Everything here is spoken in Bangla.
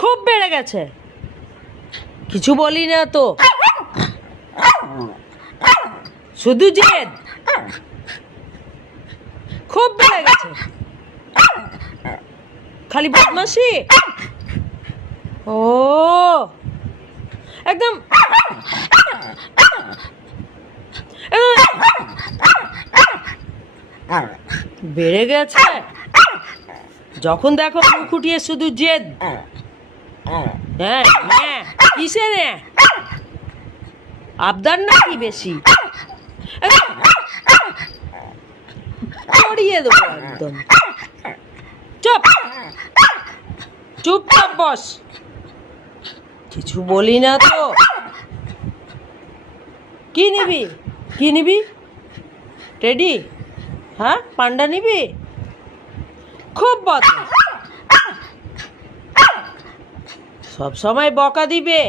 খুব বেড়ে গেছে। কিছু বলি না তো, শুধু জেদ। খুব বেড়ে গেছে, খালি বদমাশি। ও একদম বেড়ে গেছে। যখন দেখো মুখ উঠিয়ে শুধু জেদ। হ্যাঁ হ্যাঁ, কিসের আবদার নাকি বেশি? পড়িয়ে দেবো একদম। চুপ, চুপচাপ বস। কিছু বলি না তো। কি নিবি, কি নিবি? টেডি? হ্যাঁ, পান্ডা নিবি? খুব বদমাশ, সব সময় বকা দিবে।